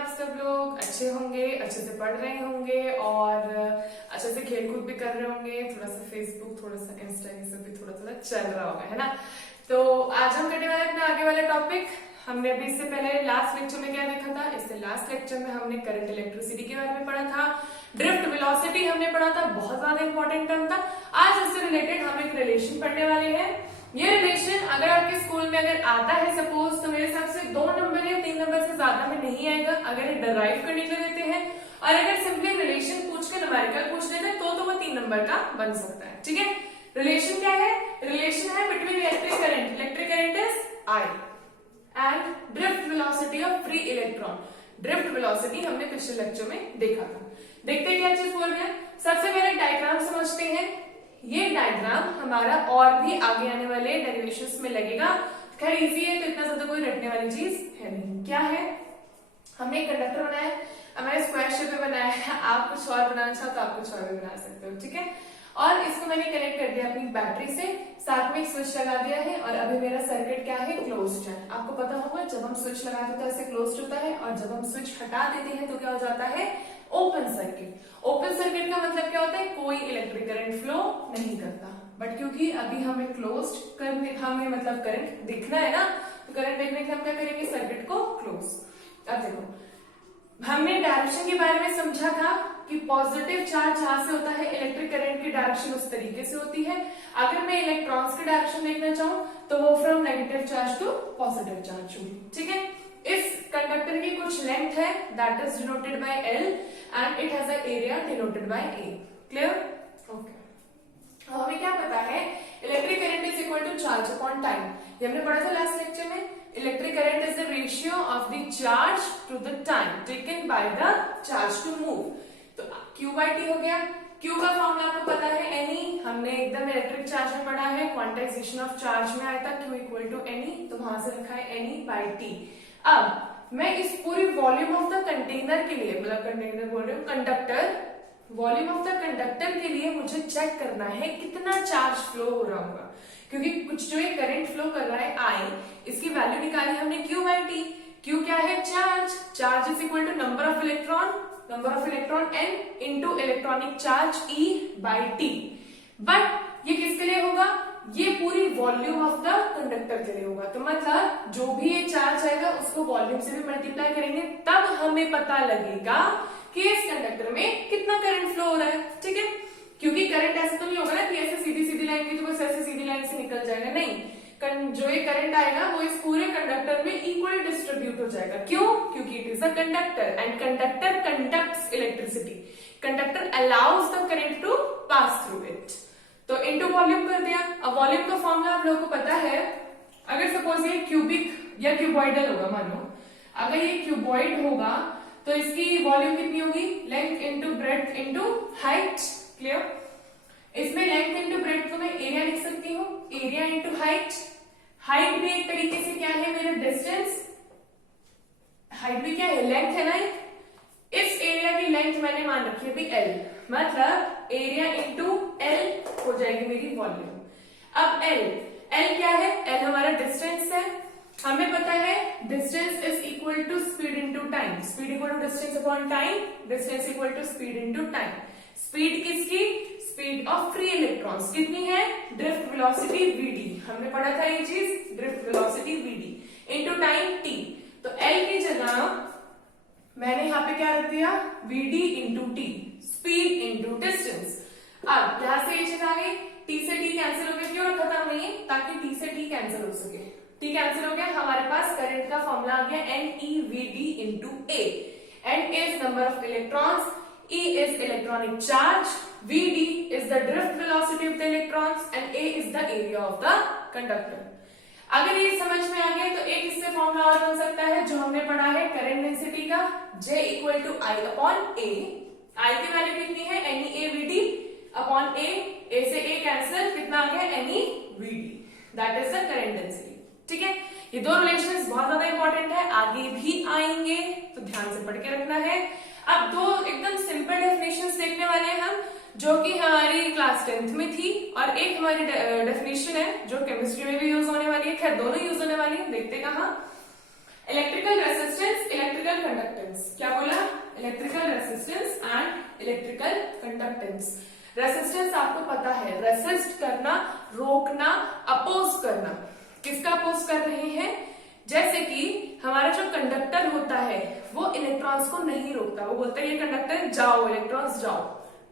आप सब लोग अच्छे होंगे, अच्छे से पढ़ रहे होंगे और अच्छे से खेलकूद भी कर रहे होंगे। थोड़ा सा फेसबुक, थोड़ा सा इंस्टा, ये सब भी थोड़ा थोड़ा चल रहा होगा, है ना। तो आज हम करने वाले अपना आगे वाला टॉपिक। हमने अभी इससे पहले लास्ट लेक्चर में क्या देखा था? इससे लास्ट लेक्चर में हमने करंट इलेक्ट्रिसिटी के बारे में पढ़ा था। ड्रिफ्ट वेलोसिटी हमने पढ़ा था, बहुत ज्यादा इंपॉर्टेंट टर्म था। आज इससे रिलेटेड हम एक रिलेशन पढ़ने वाले हैं। ये रिलेशन अगर आपके स्कूल में अगर आता है सपोज, तो मेरे हिसाब से 2 नंबर या 3 नंबर से ज्यादा में नहीं आएगा अगर ये डराइव करने के लिए देते हैं। और अगर सिंपली रिलेशन पूछ के न्यूमेरिकल पूछ लेते हैं तो वो 3 नंबर का बन सकता है। ठीक है, रिलेशन क्या है? रिलेशन है between electric current, electric current is I and drift velocity of free electron. Drift velocity हमने पिछले लेक्चर में देखा था। देखते हैं क्या चीज बोल रहे हैं। सबसे पहले डायग्राम समझते हैं। ये डायग्राम हमारा और भी आगे आने वाले डेरिवेशंस में लगेगा। खैर इजी है, तो इतना ज्यादा कोई रटने वाली चीज है नहीं। क्या है? हमने एक कंडक्टर बनाया है, हमारे स्क्वायर शेप में बनाया है। आप कुछ और बनाना चाहो तो आप कुछ और भी बना सकते हो। ठीक है, और इसको मैंने कनेक्ट कर दिया अपनी बैटरी से, साथ में एक स्विच लगा दिया है और अभी मेरा सर्किट क्या है? क्लोज्ड है। आपको पता होगा जब हम स्विच लगाते हैं तो ऐसे क्लोज्ड होता है और जब हम स्विच हटा देते हैं तो क्या हो जाता है? Open circuit. ओपन सर्किट का मतलब क्या होता है? कोई इलेक्ट्रिक करंट फ्लो नहीं करता। बट क्योंकि अभी हमें क्लोज्ड करने, हमें मतलब करंट दिखना है ना, तो करंट देखने के हम क्या करेंगे? सर्किट को क्लोज। अब देखो, हमने डायरेक्शन के बारे में समझा था कि पॉजिटिव चार्ज जहां से होता है, इलेक्ट्रिक करंट की डायरेक्शन उस तरीके से होती है। अगर मैं इलेक्ट्रॉन्स की डायरेक्शन देखना चाहूं तो वो from negative charge to positive charge होगी। ठीक है, इस कंडक्टर की कुछ लेंथ है, that is denoted by L and it has a area denoted by A। Clear? Okay, हमें क्या पता है? Electric current is equal to charge upon time. ये हमने पढ़ा था लास्ट लेक्चर में। Electric current is the ratio of the charge to the time taken by the charge to move. तो Q बाय T हो गया। Q का formula आपको पता है, Ne। हमने एकदम इलेक्ट्रिक चार्ज में पढ़ा है, क्वांटाइजेशन ऑफ चार्ज में आया था Q इक्वल टू Ne, तो वहां से रखा है Ne बाय T। अब मैं इस पूरी वॉल्यूम ऑफ द कंटेनर के लिए, मतलब कंटेनर बोल रही हूँ, conductor, volume of the conductor के लिए मुझे चेक करना है कितना चार्ज फ्लो हो रहा होगा, क्योंकि कुछ जो ये करंट फ्लो कर रहा है I, इसकी वैल्यू निकाली हमने Q बाय T। Q क्या है? Charge. Charge is equal to number of electron N into electronic charge E by T। But ये किसके लिए होगा? ये पूरी वॉल्यूम ऑफ द कंडक्टर के लिए होगा। तो मतलब जो भी ये चार्ज आएगा उसको वॉल्यूम से भी मल्टीप्लाई करेंगे, तब हमें पता लगेगा कि इस कंडक्टर में कितना करंट फ्लो हो रहा है। ठीक है, क्योंकि करंट ऐसे तो नहीं होगा ना कि ऐसे सीधी सीधी लाइन की तो बस ऐसे सीधी लाइन से निकल जाएगा, नहीं। जो ये करंट आएगा वो इस पूरे कंडक्टर में इक्वली डिस्ट्रीब्यूट हो जाएगा। क्यों? क्योंकि it is a conductor and conductor conducts electricity. Conductor allows the current to pass through it. तो इनटू वॉल्यूम कर दिया। अब वॉल्यूम का फॉर्मूला आप लोगों को पता है। अगर सपोज ये क्यूबिक या क्यूबॉइडल होगा, मानो अगर ये क्यूबॉइड होगा तो इसकी वॉल्यूम कितनी होगी? Length into breadth into height. Clear? इसमें लेंथ इंटू ब्रेड्थ को मैं एरिया लिख सकती हूँ, एरिया इंटू हाइट। हाइट भी एक तरीके से क्या है? मेरा डिस्टेंस। हाइट भी क्या है? लेंथ है ना एक। इस एरिया की लेंथ मैंने मान रखी है भी L, मतलब एरिया इंटू L हो जाएगी मेरी वॉल्यूम। अब L क्या है? L हमारा डिस्टेंस है। हमें पता है distance is equal to speed into time. Speed equal to distance upon time, distance equal to speed into time. स्पीड किसकी? स्पीड ऑफ फ्री इलेक्ट्रॉन्स कितनी है? Drift velocity Vd। हमने पढ़ा था ये चीज, drift velocity Vd into time T। तो L की जगह मैंने यहाँ पे क्या रख दिया? Vd into T, speed into distance. अब यहां से ये चीज आ गई, T से T कैंसिल हो गया। क्यों रखा था हमने ये? ताकि T से T कैंसिल हो सके। T कैंसिल हो गया, हमारे पास करंट का फॉर्मूला आ गया NeVd into A। N is number of electrons, E is electronic charge, Vd is the drift velocity of the electrons and A is the area of the conductor। अगर ये समझ में आ गया तो एक इससे फॉर्मूला और बन सकता है जो हमने पढ़ा है करंट डेंसिटी का, J equal to I upon A। I की वैल्यू कितनी है? NeVd अपॉन A से A कैंसिल, कितना आ गया? NeVd, that is the current density. ठीक है, ये दो रिलेशंस बहुत ज्यादा इंपॉर्टेंट है, आगे भी आएंगे तो ध्यान से पढ़ के रखना है। अब दो एकदम सिंपल डेफिनेशंस देखने वाले हैं हम, जो कि हमारी क्लास 10th में थी, और एक हमारी डेफिनेशन है जो केमिस्ट्री में भी यूज होने वाली है। खैर दोनों यूज होने वाली है, देखते कहाँ। Electrical resistance, electrical conductance. क्या बोला? Electrical resistance and electrical conductance. Resistance आपको पता है, रेसिस्ट करना, रोकना, अपोज करना। किसका अपोज कर रहे हैं? जैसे कि हमारा जो कंडक्टर होता है वो इलेक्ट्रॉन्स को नहीं रोकता, वो बोलता है ये कंडक्टर जाओ, इलेक्ट्रॉन्स जाओ,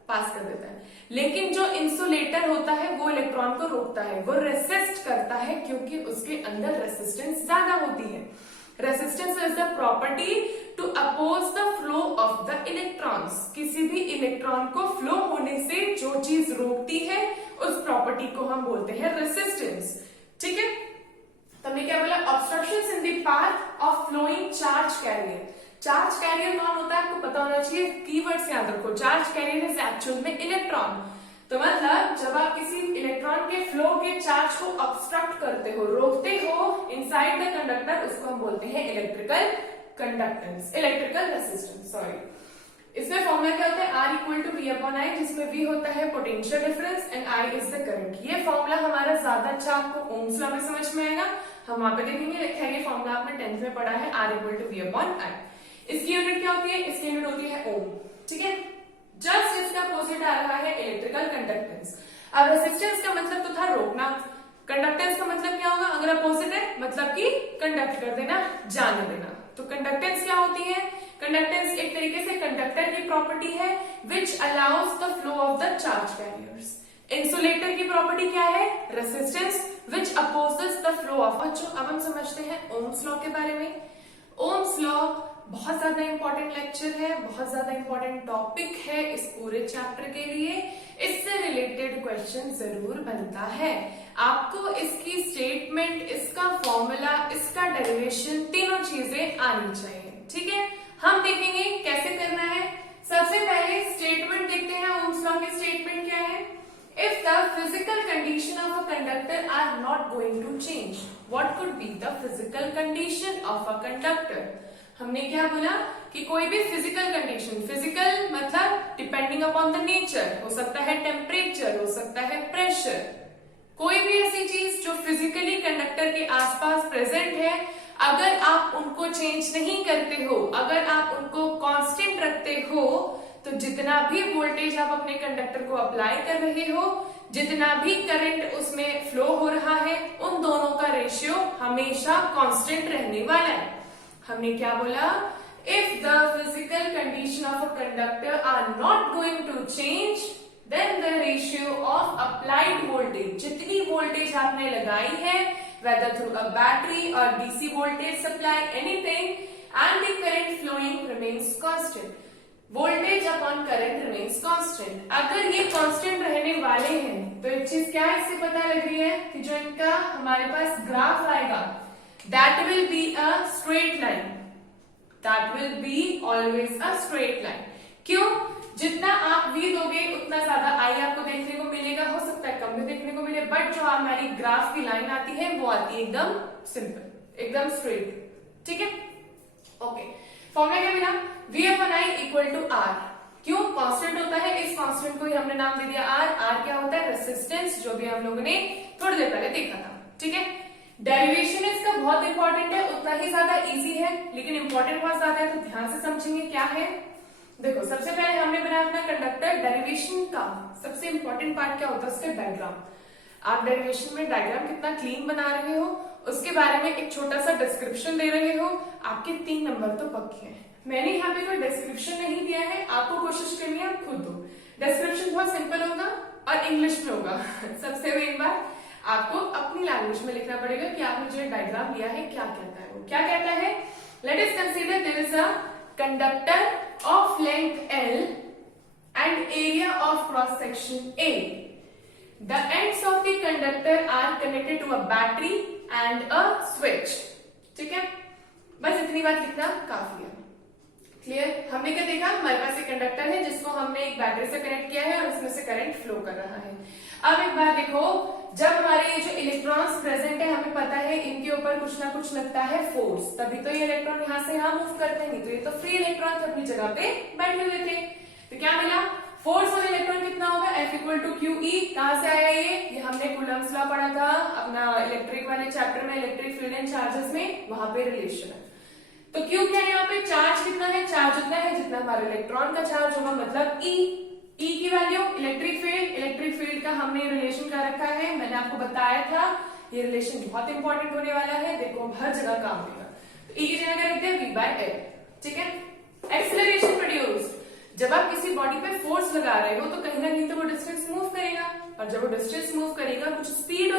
पास कर देता है। लेकिन जो इंसुलेटर होता है वो इलेक्ट्रॉन को रोकता है, वो रेसिस्ट करता है, क्योंकि उसके अंदर रेसिस्टेंस ज्यादा होती है। Resistance is the property to oppose the flow of the electrons. किसी भी इलेक्ट्रॉन को फ्लो होने से जो चीज रोकती है उस प्रॉपर्टी को हम बोलते हैं रेसिस्टेंस। ठीक है, तो हमने क्या बोला? Obstructions in the path of flowing charge carrier. Charge carrier कौन होता है आपको पता होना चाहिए, कीवर्ड्स याद रखो। चार्ज कैरियर इज एक्चुअल में इलेक्ट्रॉन। तो मतलब जब आप किसी इलेक्ट्रॉन के फ्लो के चार्ज को ऑब्स्ट्रक्ट करते हो, रोकते हो इनसाइड द कंडक्टर, उसको हम बोलते हैं electrical conductance, electrical resistance, sorry. इसमें फॉर्मूला क्या होता है? R equal to V upon I, जिसमें V होता है potential difference and I is the current. ये फॉर्मूला हमारा ज्यादा अच्छा आपको ओम्स लॉ में समझ में आएगा, हम वहां पे देखेंगे। खैर ये फॉर्मूला आपने 10th में पढ़ा है, R equal to V upon I. इसकी यूनिट क्या होती है? इसकी यूनिट होती है ओम। ठीक है, जस्ट इसका अपोजिट आ रहा है इलेक्ट्रिकल कंडक्टेंस। अब रेसिस्टेंस का मतलब तो था रोकना, कंडक्टेंस का मतलब क्या होगा? अगर अपोजिट है मतलब कि कंडक्ट कर देना, जाने देना। तो कंडक्टेंस क्या होती है? कंडक्टेंस एक तरीके से कंडक्टर की प्रॉपर्टी है which allows the flow of the charge carriers. Insulator की प्रॉपर्टी क्या है? Resistance which opposes the flow of. बच्चों अब हम समझते हैं ओम्स लॉ के बारे में। ओम्स लॉ बहुत ज्यादा इंपॉर्टेंट लेक्चर है, बहुत ज्यादा इंपॉर्टेंट टॉपिक है इस पूरे चैप्टर के लिए। इससे रिलेटेड क्वेश्चन जरूर बनता है। आपको इसकी स्टेटमेंट, इसका फॉर्मूला, इसका डेरिवेशन, तीनों चीजें आनी चाहिए। ठीक है, हम देखेंगे कैसे करना है। सबसे पहले स्टेटमेंट देखते हैं। ओम्स लॉ की स्टेटमेंट क्या है? If the physical condition of a conductor are not going to change, what could be the physical condition of a conductor? हमने क्या बोला कि कोई भी फिजिकल कंडीशन, फिजिकल मतलब डिपेंडिंग अपॉन द नेचर, हो सकता है टेम्परेचर, हो सकता है प्रेशर, कोई भी ऐसी चीज जो फिजिकली कंडक्टर के आसपास प्रेजेंट है, अगर आप उनको चेंज नहीं करते हो, अगर आप उनको कांस्टेंट रखते हो, तो जितना भी वोल्टेज आप अपने कंडक्टर को अप्लाई कर रहे हो, जितना भी करंट उसमें फ्लो हो रहा है, उन दोनों का रेशियो हमेशा कांस्टेंट रहने वाला है। हमने क्या बोला? If the physical condition of a conductor are not going to change, then the ratio of applied voltage, जितनी वोल्टेज आपने लगाई है, whether through a battery or DC voltage supply, anything, and the current flowing remains constant. Voltage upon current remains constant. अगर ये constant रहने वाले हैं तो एक चीज क्या इससे पता लग रही है कि जो इनका हमारे पास ग्राफ आएगा, that will be a straight line, that will be always a straight line. क्यों? जितना आप V दोगे उतना ज्यादा I आपको देखने को मिलेगा, हो सकता है कम भी देखने को मिले, बट जो हमारी ग्राफ की लाइन आती है वो आती है एकदम सिंपल, एकदम स्ट्रेट। ठीक है, ओके। फॉर्मूला क्या मिला? V upon I equal to R। क्यों? कांस्टेंट होता है, इस कांस्टेंट को ही हमने नाम दे दिया R। R क्या होता है? रेसिस्टेंस, जो भी हम लोगों ने थोड़ी देर पहले देखा था। ठीक है, डेरिवेशन इसका बहुत इंपॉर्टेंट है, उतना ही ज्यादा इजी है, लेकिन इंपॉर्टेंट बहुत ज्यादा है, तो ध्यान से समझेंगे क्या है। देखो, सबसे पहले हमने बनाया अपना कंडक्टर। डेरिवेशन का सबसे इंपॉर्टेंट पार्ट क्या होता है? उसके डायग्राम। आप डेरिवेशन में डायग्राम कितना क्लीन बना रहे हो, उसके बारे में एक छोटा सा डिस्क्रिप्शन दे रहे हो, आपके 3 नंबर तो पक्के हैं। मैंने यहाँ पे कोई डिस्क्रिप्शन नहीं दिया है, आपको कोशिश करनी है आप खुद दो। डिस्क्रिप्शन बहुत सिंपल होगा और इंग्लिश में होगा। सबसे मेन बात, आपको अपनी लैंग्वेज में लिखना पड़ेगा कि आपने जो डायग्राम लिया है क्या कहता है। वो क्या कहता है? Let us consider there is a conductor of length L and area of cross section A. The ends of the conductor are connected to a battery and a switch. ठीक है, बस इतनी बात लिखना काफी है। क्लियर? हमने क्या देखा? हमारे पास एक कंडक्टर है जिसको हमने एक बैटरी से कनेक्ट किया है और उसमें से करंट फ्लो कर रहा है। अब एक बार देखो, जब हमारे ये जो इलेक्ट्रॉन्स प्रेजेंट है, हमें पता है इनके ऊपर कुछ ना कुछ लगता है फोर्स, तभी तो ये इलेक्ट्रॉन यहाँ से यहाँ मूव करते हैं। तो ये तो फ्री इलेक्ट्रॉन अपनी जगह पे बैठे हुए थे। तो क्या मिला? फोर्स ऑन इलेक्ट्रॉन कितना होगा? F equal to QE। कहां से आया ये हमने कूलम्स लॉ पढ़ा था अपना इलेक्ट्रिक वाले चैप्टर में, इलेक्ट्रिक फील्ड एंड चार्जेस में, वहां पे रिलेशन है। तो क्यू क्या है यहाँ पे, चार्ज कितना है, चार्ज उतना है जितना हमारे इलेक्ट्रॉन का चार्ज होगा, मतलब ई। ई की वैल्यू इलेक्ट्रिक फील्ड का हमने रिलेशन कर रखा है, मैंने आपको बताया था ये रिलेशन बहुत इंपॉर्टेंट होने वाला है, देखो हर जगह काम देगा। तो ई की जगह क्या रखते हैं, वी बाय एल, ठीक है। एक्सेलरेशन प्रोड्यूस्ड, जब आप किसी बॉडी पे फोर्स लगा रहे हो तो कहीं ना कहीं तो वो डिस्टेंस मूव करेगा, और जब वो डिस्टेंस मूव करेगा कुछ स्पीड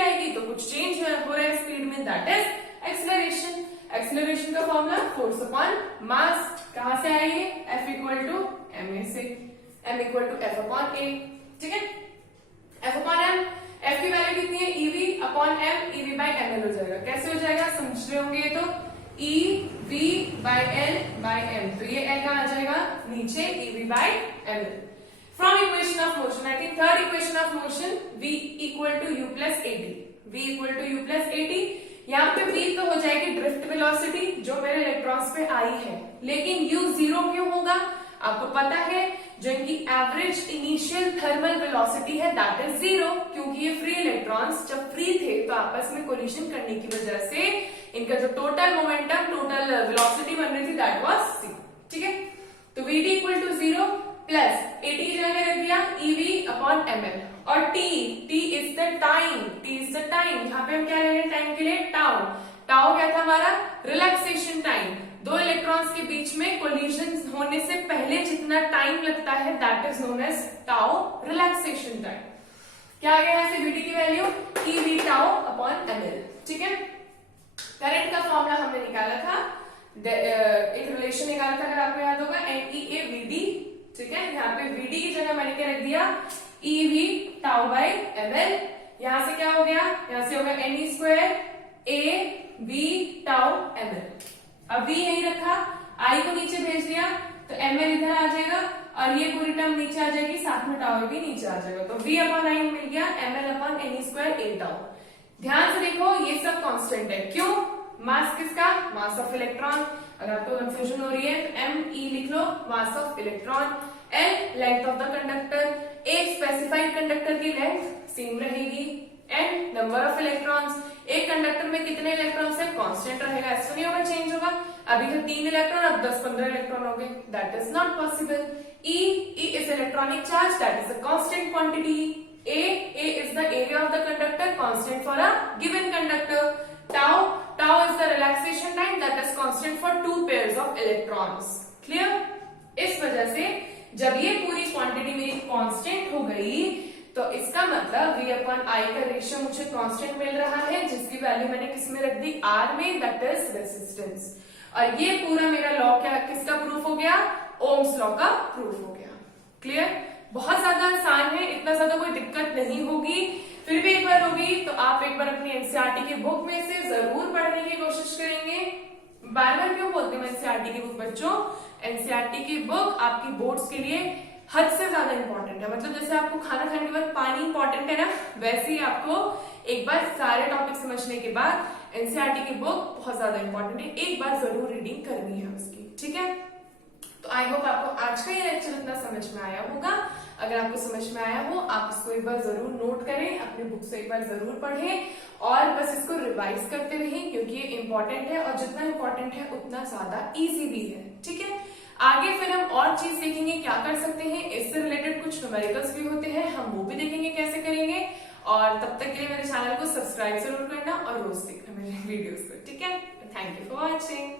आएगी, तो कुछ चेंज हो रहा है स्पीड में, दैट इज एक्सेलरेशन। एक्सेलरेशन का फॉर्मूला फोर्स अपॉन मास, कहां से आएगी, F equal to M A से, M equal to F upon A, ठीक है। F अपॉन एम, F की वैल्यू कितनी है, EV upon M, EV by ML हो जाएगा। कैसे हो जाएगा, समझ रहे होंगे तो EV by L by M, तो ये L कहां आ जाएगा, नीचे, EV by ML। From equation of motion, I think third equation of motion, V equal to U plus AT, V equal to U plus AT। यहाँ पे V तो हो जाएगी ड्रिफ्ट वेलोसिटी जो मेरे इलेक्ट्रॉन्स पे आई है, लेकिन U जीरो क्यों होगा, आपको पता है जो इनकी एवरेज इनिशियल थर्मल वेलोसिटी है दैट इज जीरो, क्योंकि ये फ्री इलेक्ट्रॉन्स जब फ्री थे तो आपस में कोलिशन करने की वजह से इनका जो टोटल मोमेंटम, टोटल वेलोसिटी बन रही थी दैट वाज जीरो, ठीक है। तो VT equal to zero plus AT की जगह रख दिया EV अपॉन ML, और T इज द टाइम, यहाँ पे हम क्या ले रहे हैं टाइम के लिए, टाउ क्या था हमारा, रिलैक्सेशन टाइम, दो इलेक्ट्रॉन्स के बीच में कोलिजन होने से पहले जितना टाइम लगता है that is known as tau relaxation time. क्या आ गया यहाँ से, VT की value EV tau upon ML, ठीक है। करंट का फॉर्मूला हमने निकाला था, एक रिलेशन निकाला था अगर आपको याद होगा, NEA/VD, ठीक है। यहाँ पे VD की जगह मैंने क्या रख दिया, EV टाउ बाय ML, यहां से क्या हो गया, यहां से हो गया NE square AV tau ML। अब V यही रखा, I को नीचे भेज दिया तो ML इधर आ जाएगा, और ये पूरी टर्म नीचे आ जाएगी, साथ में टाउ भी नीचे आ जाएगा, तो V अपॉन I मिल गया ML upon NE square A tau. ध्यान से देखो ये सब कांस्टेंट है, क्यों, मास किसका, मास ऑफ इलेक्ट्रॉन, अगर आपको कंफ्यूजन हो रही है तो ME लिख लो, mass of electron, L length of the conductor, एक स्पेसिफाइड कंडक्टर की लेंथ सेम रहेगी, N नंबर ऑफ इलेक्ट्रॉन्स, एक कंडक्टर में कितने इलेक्ट्रॉन्स है, कांस्टेंट रहेगा, ऐसा नहीं होगा चेंज होगा, अभी तो 3 इलेक्ट्रॉन, अब 10-15 इलेक्ट्रॉन हो गए, that is not possible. E is electronic charge, that is a constant quantity. A is the area of the conductor, constant for a given conductor. Tau is the relaxation time, that is constant for 2 pairs of electrons. Clear? इस वजह से जब ये पूरी quantity मेरी constant हो गई तो इसका मतलब V अपॉन I का रेशियो मुझे कांस्टेंट मिल रहा है, जिसकी वैल्यू मैंने किस में रख दी, R में, दैट इज रेजिस्टेंस। और ये पूरा मेरा लॉ क्या किसका प्रूफ हो गया, ओम्स लॉ का प्रूफ हो गया। क्लियर? बहुत ज्यादा आसान है, इतना ज्यादा कोई दिक्कत नहीं होगी, फिर भी एक बार होगी तो आप एक बार अपनी एनसीईआरटी की बुक में से जरूर पढ़ने की कोशिश करेंगे। बार बार क्यों बोलते हैं एनसीईआरटी की बुक बच्चों, एनसीईआरटी की बुक आपकी बोर्ड्स के लिए हद से ज्यादा इंपॉर्टेंट है। मतलब जैसे आपको खाना खाने के बाद पानी इंपॉर्टेंट है ना, वैसे ही आपको एक बार सारे टॉपिक समझने के बाद एनसीईआरटी की बुक बहुत ज्यादा इंपॉर्टेंट है, एक बार जरूर रीडिंग करनी है उसकी, ठीक है। तो आई होप आपको आज का ये लेक्चर इतना समझ में आया होगा। अगर आपको समझ में आया हो आप इसको एक बार जरूर नोट करें, अपनी बुक से एक बार जरूर पढ़ें और बस इसको रिवाइज करते रहें, क्योंकि ये इंपॉर्टेंट है और जितना इंपॉर्टेंट है उतना ज्यादा इजी भी है, ठीक है। आगे फिर हम और चीज देखेंगे क्या कर सकते हैं, इससे रिलेटेड कुछ न्यूमेरिकल्स भी होते हैं, हम वो भी देखेंगे कैसे करेंगे। और तब तक के लिए मेरे चैनल को सब्सक्राइब जरूर करना और रोज देखना मेरे वीडियोस को, ठीक है। Thank you for watching.